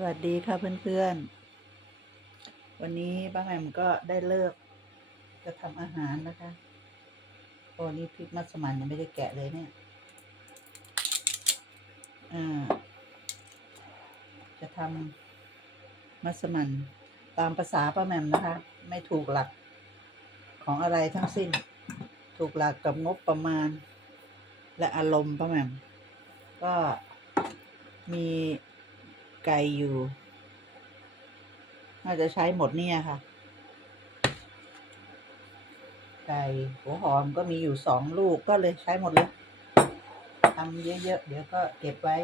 สวัสดีค่ะเพื่อนๆ วันนี้ป้าแหม่มก็ได้เลิกจะทำอาหารนะคะโอ้นี่พริกมัสมั่นยังไม่ได้แกะเลยเนี่ยอ่าจะทำมัสมั่นตามภาษาป้าแหม่มนะคะ ไม่ถูกหลักของอะไรทั้งสิ้น ถูกหลักกับงบประมาณ และอารมณ์ป้าแหม่มก็มี ไก่อยู่ น่าจะใช้หมดเนี่ยค่ะ ไก่หัวหอมก็มีอยู่สองลูกก็เลยใช้หมดเลยทำเยอะๆ เดี๋ยวก็เก็บไว้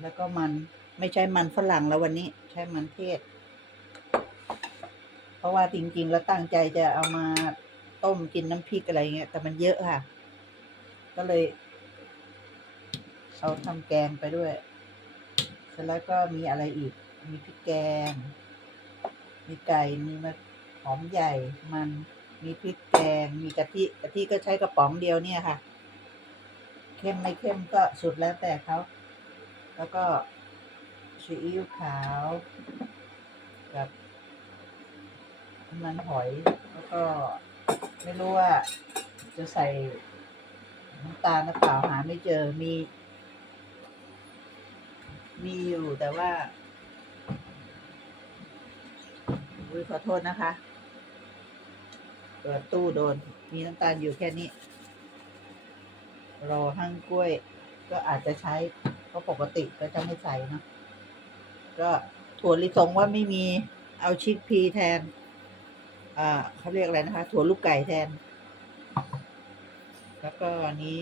แล้วก็มันไม่ใช่มันฝรั่งแล้ววันนี้ ใช้มันเทศ เพราะว่าจริงๆ แล้วตั้งใจจะเอามาต้มกินน้ำพริกอะไรเงี้ย แต่มันเยอะค่ะ ก็เลย เอาทำแกงไปด้วย เสร็จแล้วก็มีอะไรอีก มีพริกแกง มีไก่ มีมะหอมใหญ่ มัน มีพริกแกง มีกะทิ กะทิก็ใช้กระป๋องเดียวเนี่ยค่ะ เข้มไม่เข้มก็สุดแล้วแต่เขาแล้วก็ซีอิ๊วขาว กับมันหอย แล้วก็ไม่รู้ว่าจะใส่น้ำตาลหรือเปล่าหาไม่เจอมี มีอยู่แต่ว่าอุ้ยขอโทษนะคะเปิดตู้โดน มีน้ำตาลอยู่แค่นี้ รอหั่งกล้วย ก็อาจจะใช้เพราะปกติก็จะไม่ใส่เนะก็ถั่วลิสงว่าไม่มีเอาชิคพีแทน อ่าเขาเรียกอะไรนะคะ ถั่วลูกไก่แทน แล้วก็อันนี้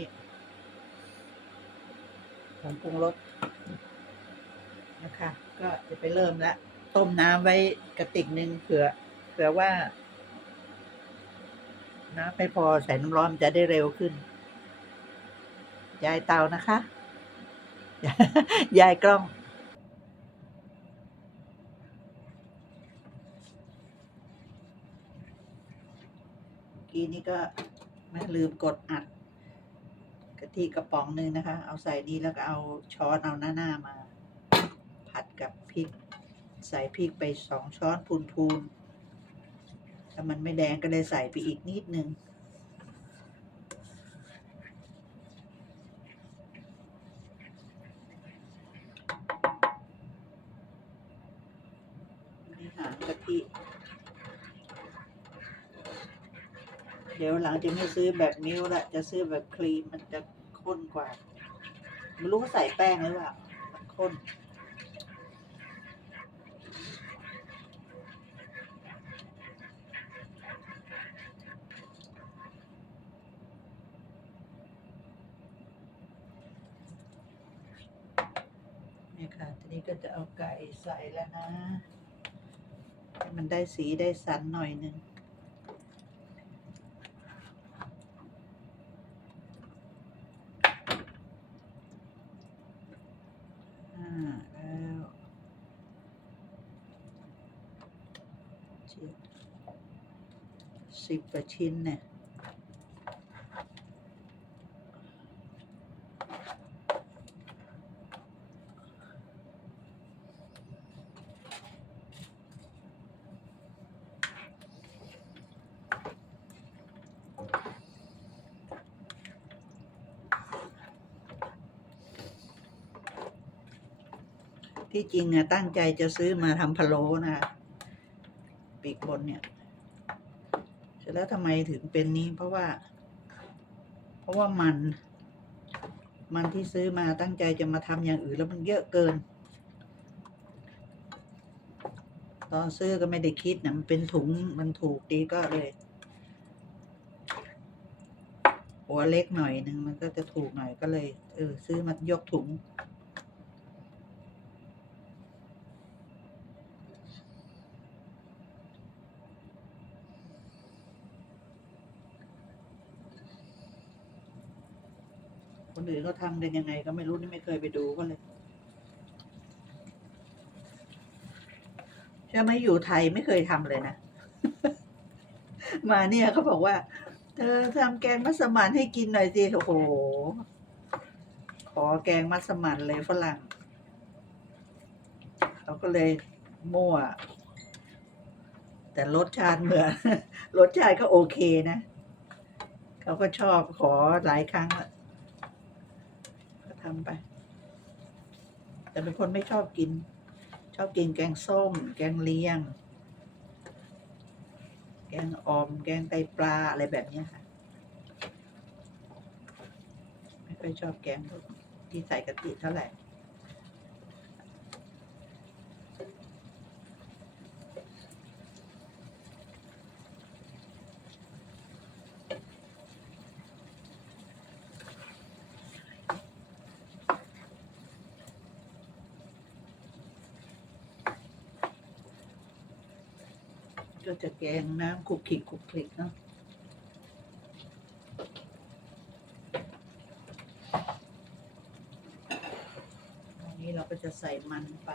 ผงปรุงรส นะคะ ก็จะไปเริ่มละต้มน้ำไว้กระติกหนึ่งเผื่อเผื่อว่า น้ำไม่พอใส่น้ำร้อนจะได้เร็วขึ้นยายเตานะคะยายกล้องกี้นี้ก็ไม่ลืมกดอัดกะทิกระป๋องหนึ่งนะคะ เอาใส่นี้แล้วก็เอาช้อนเอาหน้าหน้ามา ผัดกับพริก ใส่พริกไปสองช้อนพูนๆถ้ามันไม่แดงก็เลยใส่ไปอีกนิดนึงนี่หางกะทิเดี๋ยวหลังจะไม่ซื้อแบบมิ้วละจะซื้อแบบครีมมันจะข้นกว่า ไม่รู้ว่าใส่แป้งหรือเปล่ามันข้นค่ะ ทีนี้ก็จะเอาไก่ใส่แล้วนะ ให้ มันได้สีได้สันหน่อยหนึ่งอ่าแล้วชิ้นสิบกว่าชิ้นเนี่ย ที่จริงเนี่ยตั้งใจจะซื้อมาทำพะโล้นะคะปีกบนเนี่ย เสร็จแล้วทำไมถึงเป็นนี้เพราะว่า เพราะว่ามัน มันที่ซื้อมาตั้งใจจะมาทำอย่างอื่นแล้วมันเยอะเกิน ตอนซื้อก็ไม่ได้คิดนะมันเป็นถุงมันถูกดีก็เลยหัวเล็กหน่อยหนึ่งมันก็จะถูกหน่อยก็เลยเออซื้อมายกถุง คนอื่นเขาทำกันยังไงก็ไม่รู้นี่ไม่เคยไปดูก็เลยเชื่อไหมอยู่ไทยไม่เคยทำเลยนะ มาเนี่ยเขาบอกว่า เธอทำแกงมัสมั่นให้กินหน่อยสิโอ้โห ขอแกงมัสมั่นเลยฝรั่งเขาก็เลยมั่ว แต่รสชาติเหมือนรสชาติก็โอเคนะ เขาก็ชอบขอหลายครั้งละก็ ทำไป แต่เป็นคนไม่ชอบกิน ชอบกินแกงส้ม แกงเลียง แกงออม แกงไตปลาอะไรแบบเนี้ค่ะ ไม่ค่อยชอบแกงที่ใส่กะทิเท่าไหร่ ก็จะแกงน้ำคลุกคลิกคลุกคลิกเนาะอันนี้เราก็จะใส่มันไป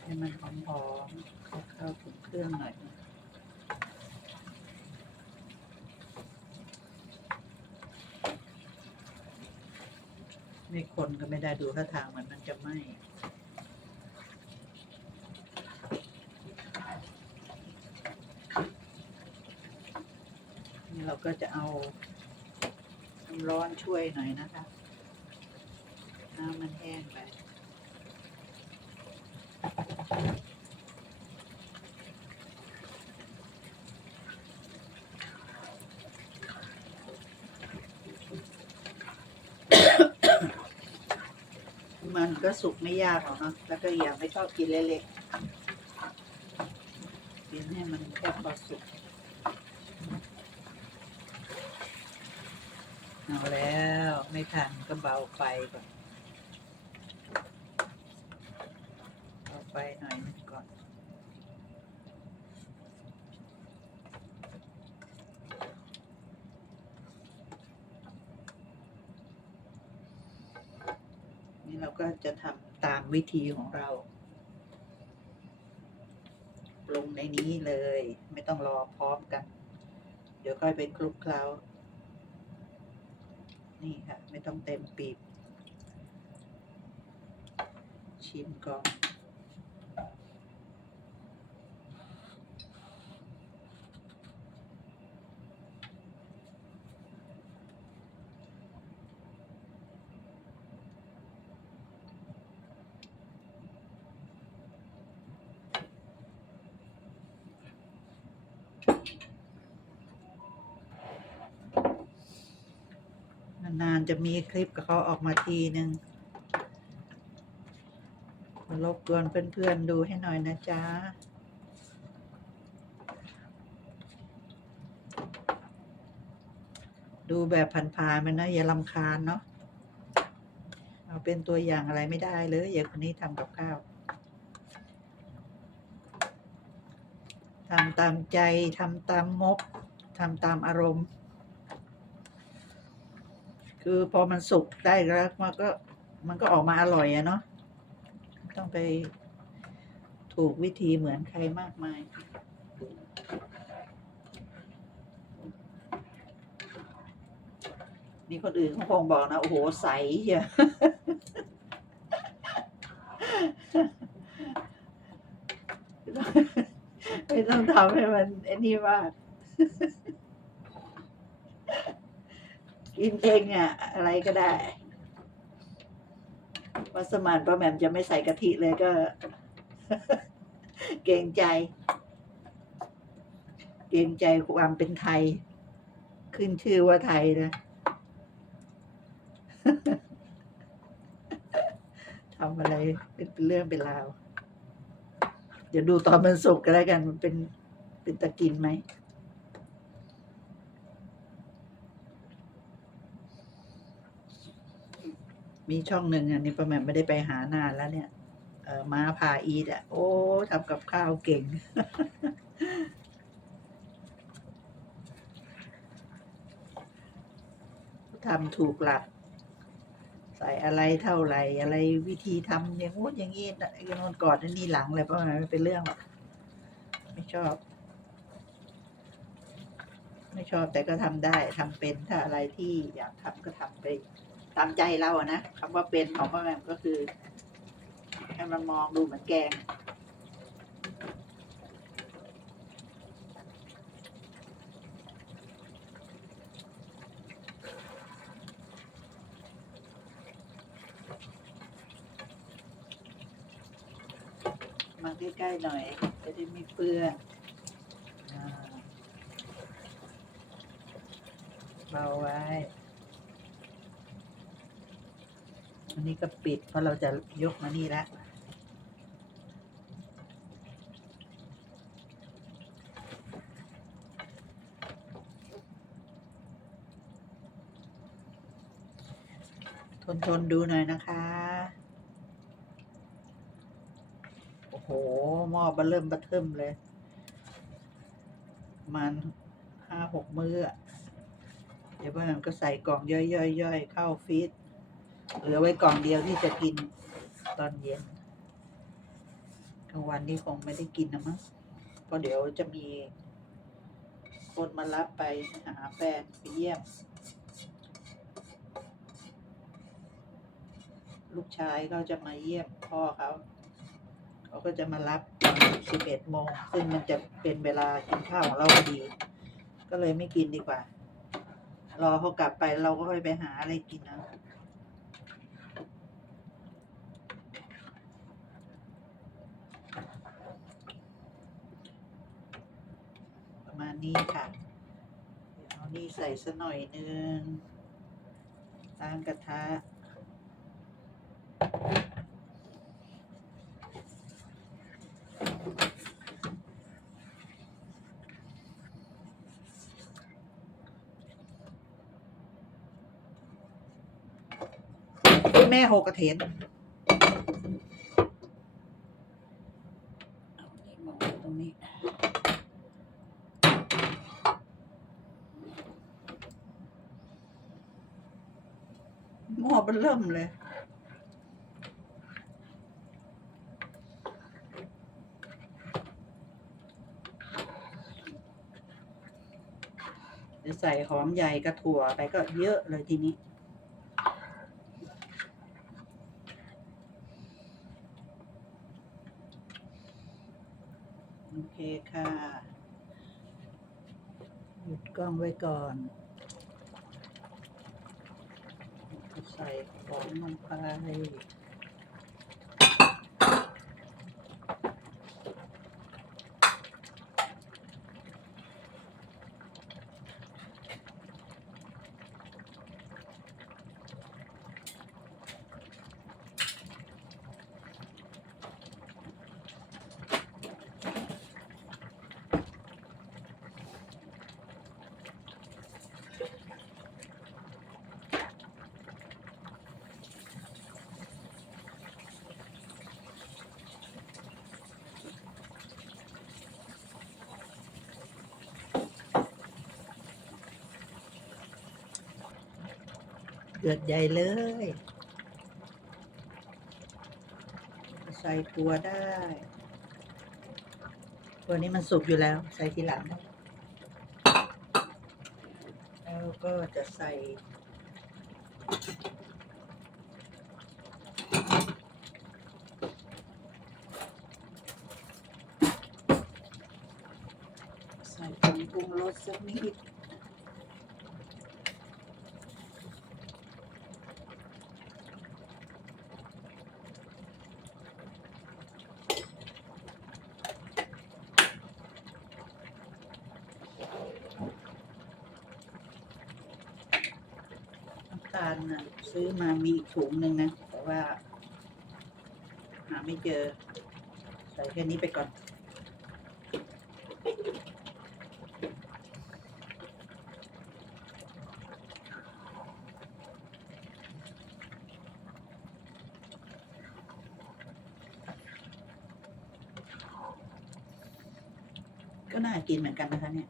ให้มันหอมๆเข้าๆถึงเครื่องหน่อยนะ ไม่ได้ดูท่าทางมันมันจะไหม้นี่เราก็จะเอาน้ำร้อนช่วยหน่อยนะคะ น้ำมันแห้งไป ก็สุกไม่ยากหรอกเนาะแล้วก็อย่างไม่ชอบกินเล็กๆกินให้มันแค่พอสุกเอาแล้วไม่ทันก็เบาไฟก่อนเบาไฟหน่อยนึงก่อน นี่เรา ก็จะทำตามวิธีของเรา ลงในนี้เลย ไม่ต้องรอพร้อมกัน เดี๋ยวค่อยไปคลุกเคล้า นี่ค่ะ ไม่ต้องเต็มปีบ ชิมก่อน นานๆจะมีคลิปกับเขาออกมาทีหนึ่งรบกวนเพื่อนๆดูให้หน่อยนะจ๊ะดูแบบผ่านๆมันนะ อย่าลำคาญเนาะเอาเป็นตัวอย่างอะไรไม่ได้เลยอย่าคนนี้ทำกับข้าวทำตามใจทำตามงบทำตามอารมณ์ คือพอมันสุกได้แล้วมันก็มันก็ออกมาอร่อยอะเนาะต้องไปถูกวิธีเหมือนใครมากมาย มีคนอื่นเขาคงบอกนะ โอ้โห ใสเชียไม่ต้องทำให้มันไอ้นี่มาก กินเองอะอะไรก็ได้วัสมานป้าแหม่มจะไม่ใส่กะทิเลยก็ เกรงใจ เกรงใจความเป็นไทย ขึ้นชื่อว่าไทยนะทำอะไรเป็นเรื่องเป็นราว เดี๋ยวดูตอนมันสุกก็แล้วกันมันเป็นเป็นตะกินไหม มีช่องหนึ่งอันนี้ประแม่มไม่ได้ไปหานานแล้วเนี่ยเออมาพาอีดอะ โอ้ทำกับข้าวเก่ง ทำถูกหลัก ใส่อะไรเท่าไหร่ อะไรวิธีทำอย่างงู้นอย่างงี้อย่างน้นก่อนอันนี้หลังเลยเพระมันไม่เป็นเรื่องหรอกไม่ชอบ ไม่ชอบแต่ก็ทำได้ทำเป็นถ้าอะไรที่อยากทำก็ทำไป ตามใจเราอะนะคำว่าเป็นของพ่อแม่ก็คือให้มันมองดูเหมือนแกง มาใกล้ๆหน่อย จะได้ไม่เปลือนอ่าเบาไว้ อั นี้ก็ปิด เพราะเราจะยกมานี่แล้วทนทนๆดูหน่อยนะคะ โอ้โห หม้อเบะเริ่มบะเทิมเลย มันห้าหกมื้อ เดี๋ยวพ่อแมก็ใส่กล่องย่อยย่อยๆเข้าฟีด เหลือไว้กล่องเดียวที่จะกินตอนเย็นกลางวันนี้คงไม่ได้กินนะมั้งเพราะเดี๋ยวจะมี คนมารับไปหาแฟนไปเยี่ยม ลูกชายเขาจะมาเยี่ยมพ่อเขาเขาก็จะมารับตอนสิบเอ็ดโมง ซึ่งมันจะเป็นเวลากินข้าวของเราพอดี ก็เลยไม่กินดีกว่า รอเขากลับไปเราก็ค่อยไปหาอะไรกินนะ ประมาณ นี้ค่ะเอานี่ใส่สักหน่อยนึงล้างกระทะแม่หกกระเถนเอานี่มองไว้ตรงนี้ ห มันเริ่มเลยจะใส่หอมใหญ่กระถั่วไปก็เยอะเลยทีนี้โอเคค่ะ หยุดกล้องไว้ก่อนใส่ ของลงไป เดือดใหญ่เลย ใส่ตัวได้ ตัวนี้มันสุกอยู่แล้ว ใส่ทีหลังแล้วก็จะใส่ใส่ผงปรุงรสสักนิด ตาลนะซื้อมามีอีกถุงหนึ่งนะ แต่ว่า หาไม่เจอ ใส่แค่นี้ไปก่อนก็น่ากินเหมือนกันนะคะเนี่ย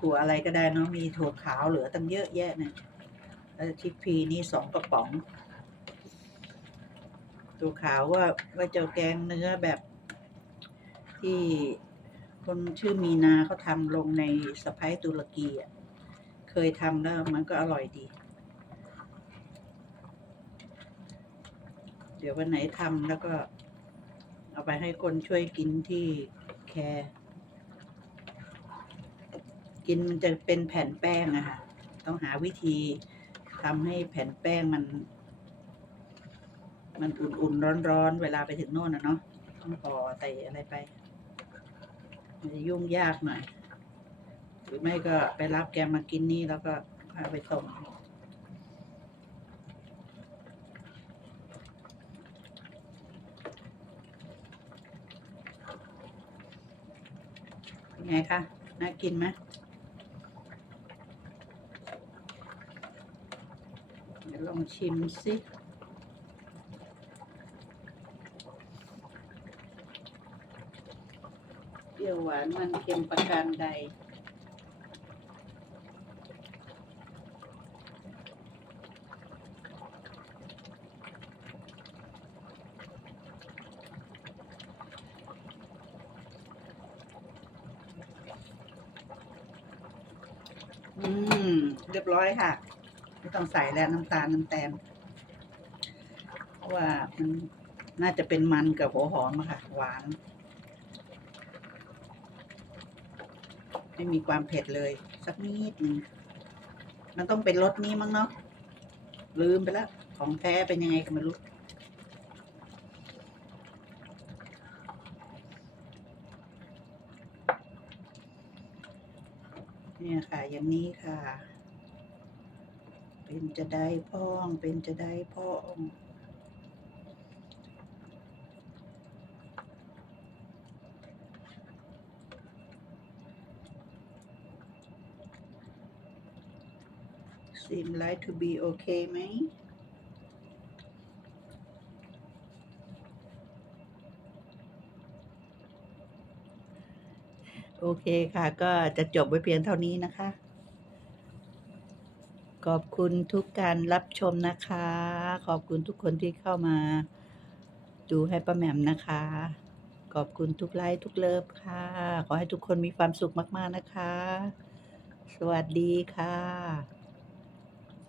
ถั่วอะไรก็ได้เนาะมีถั่วขาวเหลือตั้งเยอะแยะเนี่ยแล้วชิคพีนี่สองกระป๋องตัวขาวว่าว่าจะแกงเนื้อแบบ ที่คนชื่อมีนาเขาทำลงในสไปซ์ตุรกีอะเคยทำแล้วมันก็อร่อยดี เดี๋ยววันไหนทำแล้วก็ เอาไปให้คนช่วยกินที่แคร์ กินมันจะเป็นแผ่นแป้งอะค่ะ ต้องหาวิธีทำให้แผ่นแป้งมัน มันอุ่นๆร้อนๆ เวลาไปถึงโน่นนะเนาะต้องห่อใส่อะไรไป มันจะยุ่งยากหน่อย หรือไม่ก็ไปรับแกมากินนี่แล้วก็เอาไปส่งไงคะ น่ากินไหมเดี๋ยว ลองชิมสิเปรี้ยวหวานมันเค็มประการใด อืม เรียบร้อยค่ะ ไม่ ต้องใส่แล้วน้ำตาลน้ำแตมเพราะว่ามันน่าจะเป็นมันกับหัวหอมอะค่ะ หวาน ไม่มีความเผ็ดเลย สักนิดนึงมันต้องเป็นรสนี้มั้งเนาะลืมไปแล้ว ของแท้เป็นยังไงก็ไม่รู้เนี่ยค่ะอย่างนี้ค่ะ เป็นจะได้พ่อง เป็นจะได้พ่อง seem like to be okay ไหมโอเคค่ะ ก็จะจบไว้เพียงเท่านี้นะคะ ขอบคุณทุกการรับชมนะคะ ขอบคุณทุกคนที่เข้ามาดูให้ป้าแหม่มนะคะ ขอบคุณทุกไลค์ทุกเลิฟค่ะ ขอให้ทุกคนมีความสุขมาก ๆ นะคะ สวัสดีค่ะ